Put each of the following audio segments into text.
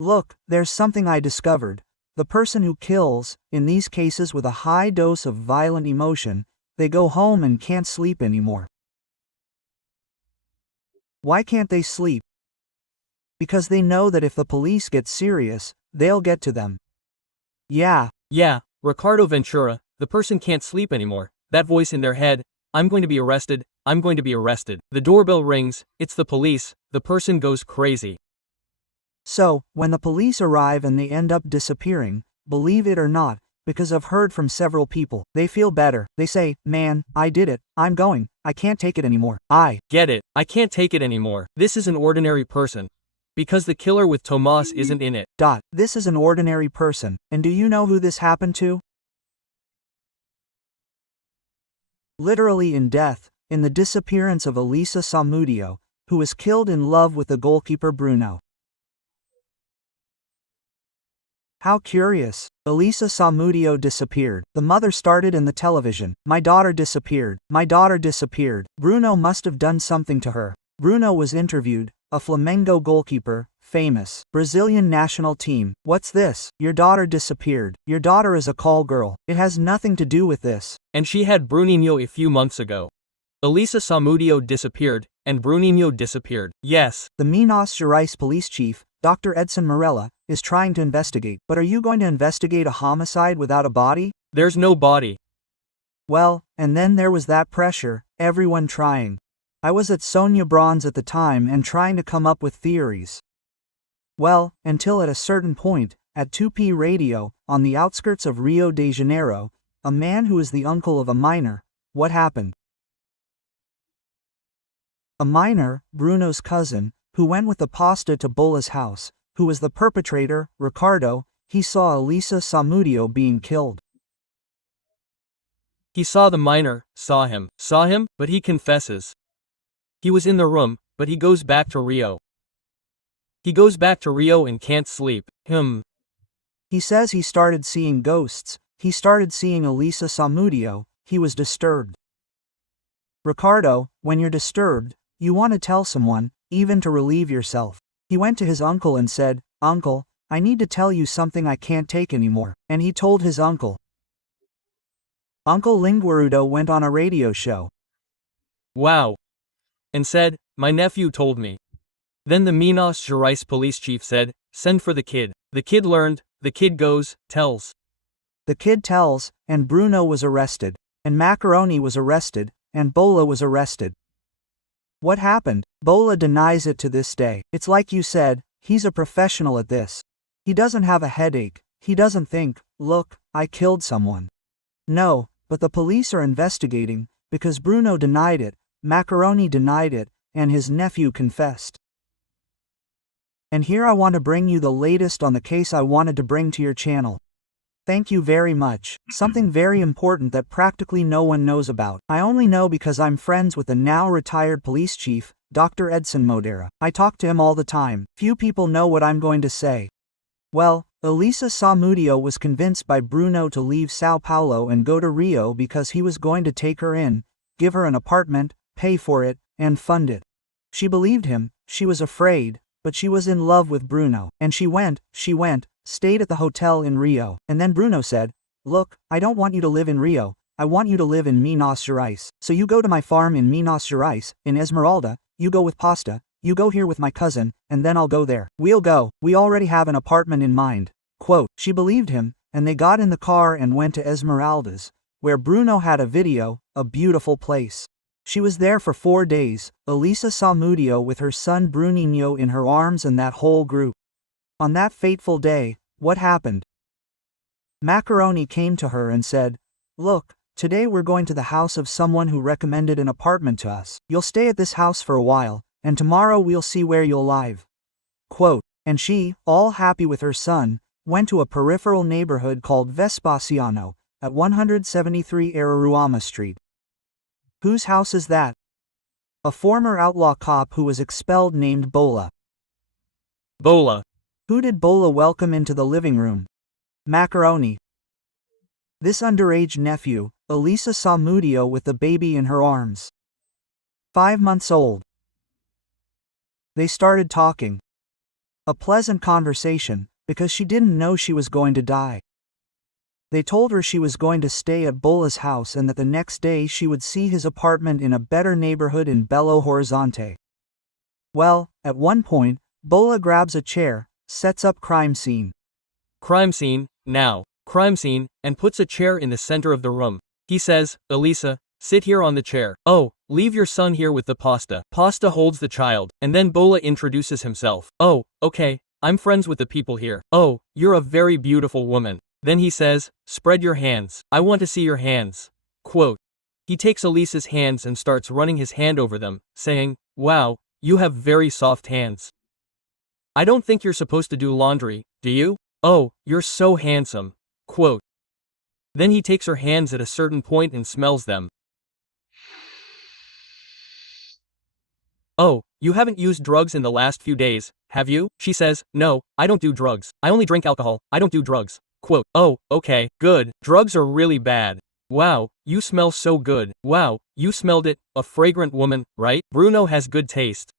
Look, there's something I discovered. The person who kills, in these cases with a high dose of violent emotion, they go home and can't sleep anymore. Why can't they sleep? Because they know that if the police get serious, they'll get to them. Yeah, Ricardo Ventura, the person can't sleep anymore. That voice in their head, I'm going to be arrested, I'm going to be arrested. The doorbell rings, it's the police, the person goes crazy. so, when the police arrive and they end up disappearing, believe it or not, because I've heard from several people, they feel better. They say, man, I did it, I'm going, I can't take it anymore. Get it, I can't take it anymore. This is an ordinary person. Because the killer with Tomas isn't in it. This is an ordinary person, and do you know who this happened to? Literally in death, in the disappearance of Eliza Samudio, who was killed in love with the goalkeeper Bruno. How curious. Eliza Samudio disappeared. The mother started in the television. My daughter disappeared. My daughter disappeared. Bruno must have done something to her. Bruno was interviewed, a Flamengo goalkeeper, famous, Brazilian national team. What's this? Your daughter disappeared. Your daughter is a call girl. It has nothing to do with this. And she had Bruninho a few months ago. Eliza Samudio disappeared, and Bruninho disappeared. Yes. The Minas Gerais police chief, Dr. Edson Morella, is trying to investigate. But are you going to investigate a homicide without a body? There's no body. Well, and then there was that pressure, everyone trying. I was at Sonia Bronze at the time and trying to come up with theories. Well, until at a certain point, at 2P Radio, on the outskirts of Rio de Janeiro, a man who is the uncle of a minor, what happened? A minor, Bruno's cousin, who went with the pasta to Bola's house, who was the perpetrator, Ricardo, he saw Eliza Samudio being killed. He saw the minor, saw him, but he confesses. He was in the room, but he goes back to Rio. He goes back to Rio and can't sleep. He says he started seeing ghosts, he started seeing Eliza Samudio, he was disturbed. Ricardo, when you're disturbed, you want to tell someone, even to relieve yourself. He went to his uncle and said, Uncle, I need to tell you something I can't take anymore. And he told his uncle. Uncle Linguarudo went on a radio show. Wow. And said, my nephew told me. Then the Minas Gerais police chief said, send for the kid. The kid learned, the kid goes, tells. The kid tells, and Bruno was arrested, and Macaroni was arrested, and Bola was arrested. What happened? Bola denies it to this day. It's like you said, he's a professional at this. He doesn't have a headache, he doesn't think, look, I killed someone. No, but the police are investigating, because Bruno denied it, Macaroni denied it, and his nephew confessed. And here I want to bring you the latest on the case I wanted to bring to your channel. Thank you very much. Something very important that practically no one knows about. I only know because I'm friends with the now retired police chief, Dr. Edson Modera. I talk to him all the time. Few people know what I'm going to say. Well, Eliza Samudio was convinced by Bruno to leave Sao Paulo and go to Rio because he was going to take her in, give her an apartment, pay for it, and fund it. She believed him, she was afraid, but she was in love with Bruno. And she went, stayed at the hotel in Rio. And then Bruno said, look, I don't want you to live in Rio, I want you to live in Minas Gerais. So you go to my farm in Minas Gerais, in Esmeralda, you go with pasta, you go here with my cousin, and then I'll go there. We'll go, we already have an apartment in mind. Quote, she believed him, and they got in the car and went to Esmeraldas, where Bruno had a video, a beautiful place. She was there for 4 days, Eliza Samudio with her son Bruninho in her arms and that whole group. On that fateful day, what happened? Macaroni came to her and said, look, today we're going to the house of someone who recommended an apartment to us. You'll stay at this house for a while, and tomorrow we'll see where you'll live. Quote, and she, all happy with her son, went to a peripheral neighborhood called Vespasiano, at 173 Araruama Street. Whose house is that? A former outlaw cop who was expelled named Bola. Bola. Who did Bola welcome into the living room? Macaroni. This underage nephew, Eliza Samudio with the baby in her arms. 5 months old. They started talking. A pleasant conversation, because she didn't know she was going to die. They told her she was going to stay at Bola's house and that the next day she would see his apartment in a better neighborhood in Belo Horizonte. Well, at one point, Bola grabs a chair, sets up crime scene. Crime scene, now. Crime scene, and puts a chair in the center of the room. He says, Eliza, sit here on the chair. Oh, leave your son here with the pasta. Pasta holds the child, and then Bola introduces himself. Oh, okay, I'm friends with the people here. Oh, you're a very beautiful woman. Then he says, spread your hands. I want to see your hands. Quote. He takes Elisa's hands and starts running his hand over them, saying, wow, you have very soft hands. I don't think you're supposed to do laundry, do you? Oh, you're so handsome. Quote. Then he takes her hands at a certain point and smells them. Oh, you haven't used drugs in the last few days, have you? She says, no, I don't do drugs. I only drink alcohol. I don't do drugs. Quote, oh, okay, good. Drugs are really bad. Wow, you smell so good. Wow, you smelled it, a fragrant woman, right? Bruno has good taste.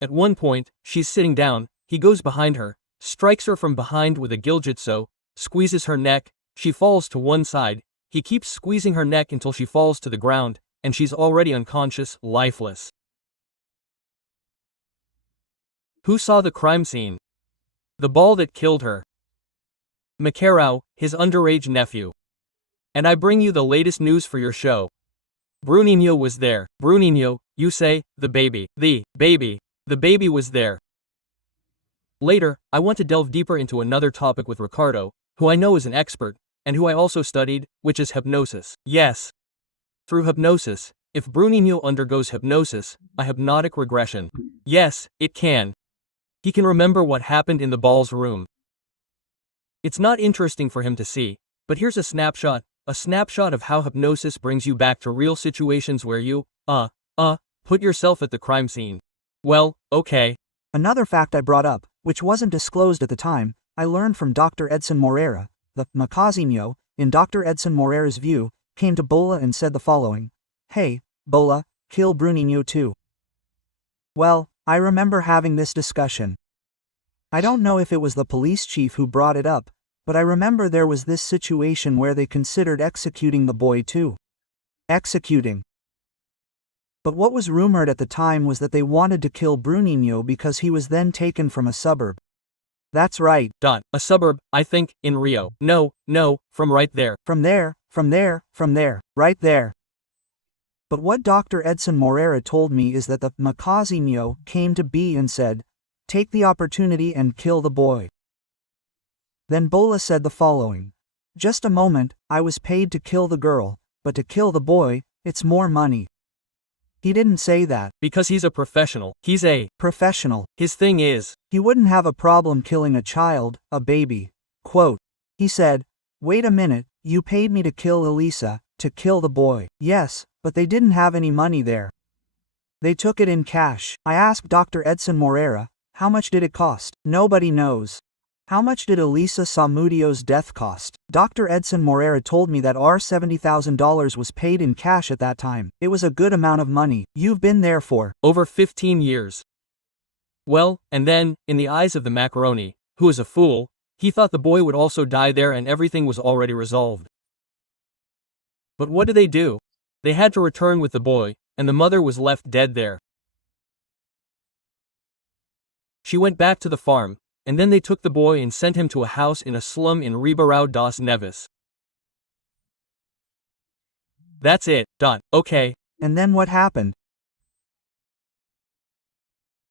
At one point, she's sitting down, he goes behind her, strikes her from behind with a giljitsu, squeezes her neck, she falls to one side, he keeps squeezing her neck until she falls to the ground, and she's already unconscious, lifeless. Who saw the crime scene? The ball that killed her. Macarao, his underage nephew. And I bring you the latest news for your show. Bruninho was there. Bruninho, you say, the baby. The baby was there. Later, I want to delve deeper into another topic with Ricardo, who I know is an expert, and who I also studied, which is hypnosis. Yes. Through hypnosis, if Bruninho undergoes hypnosis, a hypnotic regression. Yes, it can. He can remember what happened in the ball's room. It's not interesting for him to see, but here's a snapshot of how hypnosis brings you back to real situations where you, put yourself at the crime scene. Well, okay. Another fact I brought up, which wasn't disclosed at the time, I learned from Dr. Edson Moreira. The Macazinho, in Dr. Edson Moreira's view, came to Bola and said the following. Hey, Bola, kill Bruninho too. Well, I remember having this discussion. I don't know if it was the police chief who brought it up, but I remember there was this situation where they considered executing the boy too. Executing. But what was rumored at the time was that they wanted to kill Bruninho because he was then taken from a suburb. That's right. A suburb, I think, in Rio. No, from right there. From there, right there. But what Dr. Edson Moreira told me is that the Macazinho came to B and said, take the opportunity and kill the boy. Then Bola said the following. Just a moment, I was paid to kill the girl, but to kill the boy, it's more money. He didn't say that. Because he's a professional. He's a professional. His thing is, he wouldn't have a problem killing a child, a baby. Quote. He said, wait a minute, you paid me to kill Eliza, to kill the boy. Yes, but they didn't have any money there. They took it in cash. I asked Dr. Edson Moreira, how much did it cost? Nobody knows. How much did Eliza Samudio's death cost? Dr. Edson Moreira told me that $70,000 was paid in cash at that time. It was a good amount of money. You've been there for over 15 years. Well, and then, in the eyes of the macaroni, who is a fool, he thought the boy would also die there and everything was already resolved. But what do? They had to return with the boy, and the mother was left dead there. She went back to the farm, and then they took the boy and sent him to a house in a slum in Ribeirão das Neves. That's it. Okay. And then what happened?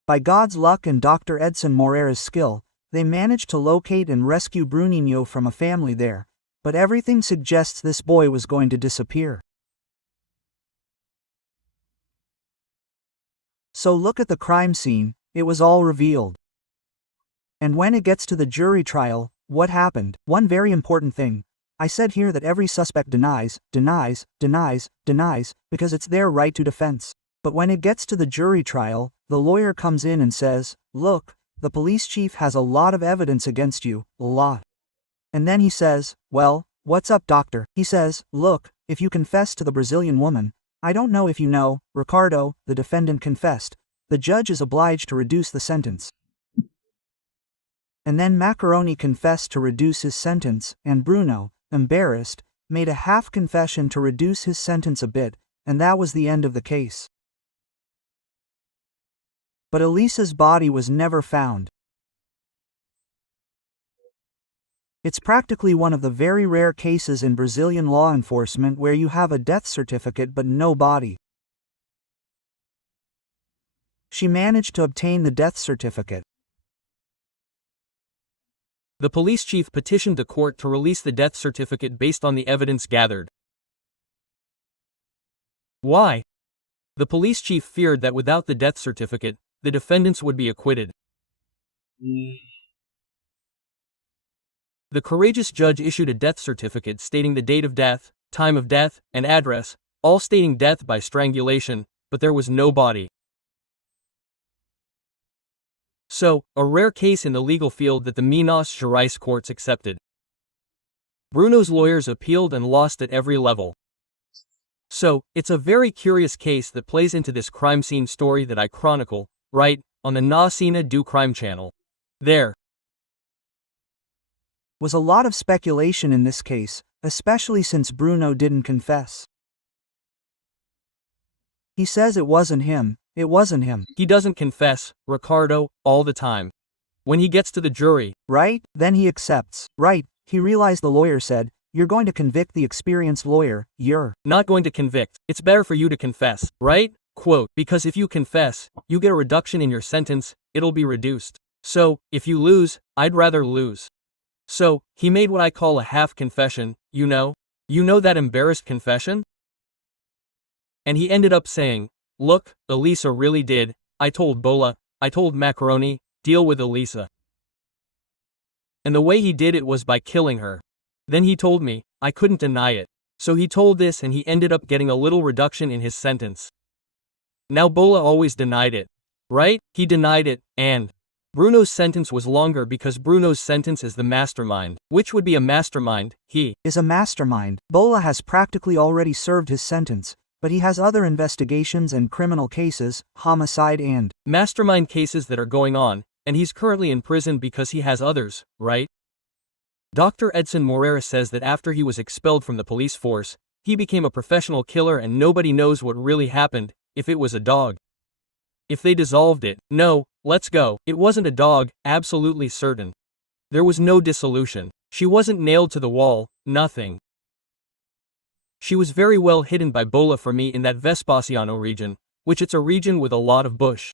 By God's luck and Dr. Edson Moreira's skill, they managed to locate and rescue Bruninho from a family there, but everything suggests this boy was going to disappear. So look at the crime scene, it was all revealed. And when it gets to the jury trial, what happened? One very important thing. I said here that every suspect denies, because it's their right to defense. But when it gets to the jury trial, the lawyer comes in and says, look, the police chief has a lot of evidence against you, a lot. And then he says, well, what's up, doctor? He says, look, if you confess to the Brazilian woman, I don't know if you know, Ricardo, the defendant confessed, the judge is obliged to reduce the sentence. And then Macaroni confessed to reduce his sentence, and Bruno, embarrassed, made a half confession to reduce his sentence a bit, and that was the end of the case. But Elisa's body was never found. It's practically one of the very rare cases in Brazilian law enforcement where you have a death certificate but no body. She managed to obtain the death certificate. The police chief petitioned the court to release the death certificate based on the evidence gathered. Why? The police chief feared that without the death certificate, the defendants would be acquitted. The courageous judge issued a death certificate stating the date of death, time of death, and address, all stating death by strangulation, but there was no body. So, a rare case in the legal field that the Minas Gerais courts accepted. Bruno's lawyers appealed and lost at every level. So, it's a very curious case that plays into this crime scene story that I chronicle, right, on the Na Cena do Crime channel. There was a lot of speculation in this case, especially since Bruno didn't confess. He says it wasn't him. It wasn't him. He doesn't confess, Ricardo, all the time. When he gets to the jury, right, then he accepts. Right, he realized the lawyer said, "You're going to convict the experienced lawyer, you're not going to convict. It's better for you to confess, right? Quote, because if you confess, you get a reduction in your sentence, it'll be reduced. So, if you lose, I'd rather lose." So, he made what I call a half confession, you know? You know that embarrassed confession? And he ended up saying, "Look, Eliza really did, I told Bola, I told Macaroni, deal with Eliza." And the way he did it was by killing her. Then he told me, I couldn't deny it. So he told this and he ended up getting a little reduction in his sentence. Now Bola always denied it. Right? He denied it, and Bruno's sentence was longer because Bruno's sentence is the mastermind. Which would be a mastermind? He is a mastermind. Bola has practically already served his sentence, but he has other investigations and criminal cases, homicide and mastermind cases that are going on, and he's currently in prison because he has others, right? Dr. Edson Moreira says that after he was expelled from the police force, he became a professional killer and nobody knows what really happened, if it was a dog. If they dissolved it, no, let's go. It wasn't a dog, absolutely certain. There was no dissolution. She wasn't nailed to the wall, nothing. She was very well hidden by Bola for me in that Vespasiano region, which it's a region with a lot of bush.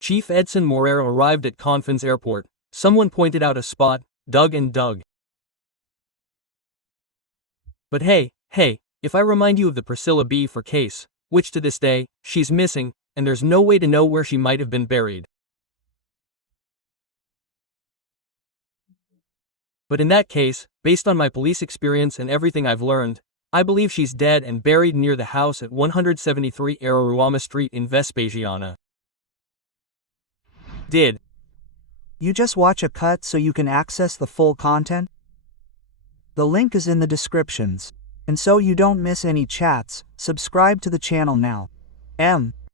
Chief Edson Moreira arrived at Confins Airport. Someone pointed out a spot, dug and dug. But hey, if I remind you of the Priscilla B. for case, which to this day, she's missing, and there's no way to know where she might have been buried. But in that case, based on my police experience and everything I've learned, I believe she's dead and buried near the house at 173 Araruama Street in Vespasiano. Did you just watch a cut so you can access the full content? The link is in the descriptions. And so you don't miss any chats, subscribe to the channel now.